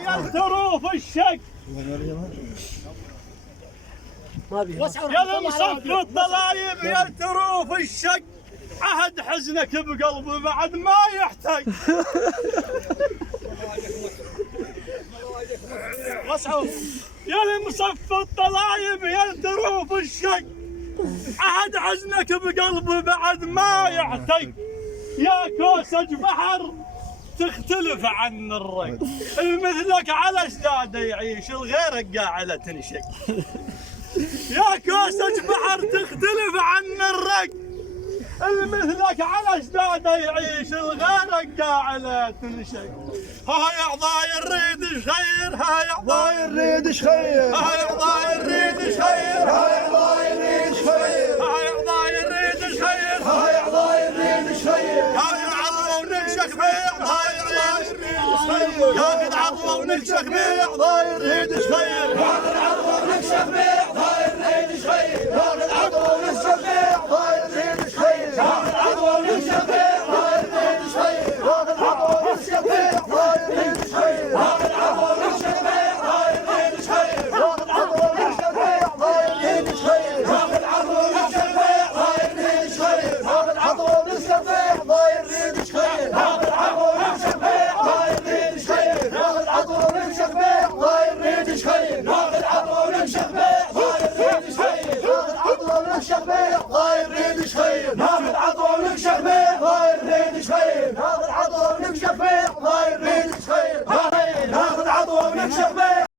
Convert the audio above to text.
يلتروا في الشك يا المصف الضلايب يلتروا في الشك عهد حزنك بقلبي بعد ما يحتاج. يا المصف الضلايب يلتروا في الشك عهد حزنك بقلبي بعد ما يحتاج. يا كوسج بحر تختلف عن الري مثلك على اشداد يعيش الغيرك قاعدة تنشق. يا كوسج بحر تختلف عن الري مثلك على اشداد يعيش الغيرك قاعدة تنشق. ها يا عضاي الريد خير ها يا عضاي الريد خير ها يا عضاي الريد خير ها يا عضاي الريد خير ها يا عضاي الريد خير ها يا عضاي الريد خير يا عضو ونكشك بعضاي الريد خير يا عضو ونكشك بعضاي الريد خير يا عضو ونكشك بعضاي الريد خير يا عضو ونكشك بعضاي الريد خير يا عضو ونكشك بعضاي الريد خير يا عضو ونكشك بعضاي الريد خير يا عضو ونكشك بعضاي الريد خير يا عضو ونكشك بعضاي الريد خير يا عضو ونكشك بعضاي الريد خير يا عضو ونكشك بعضاي الريد خير يا عضو ونكشك بعضاي الريد خير يا عضو ونكشك بعضاي الريد خير يا عضو ونكشك بعضاي الريد خير يا عضو ونكشك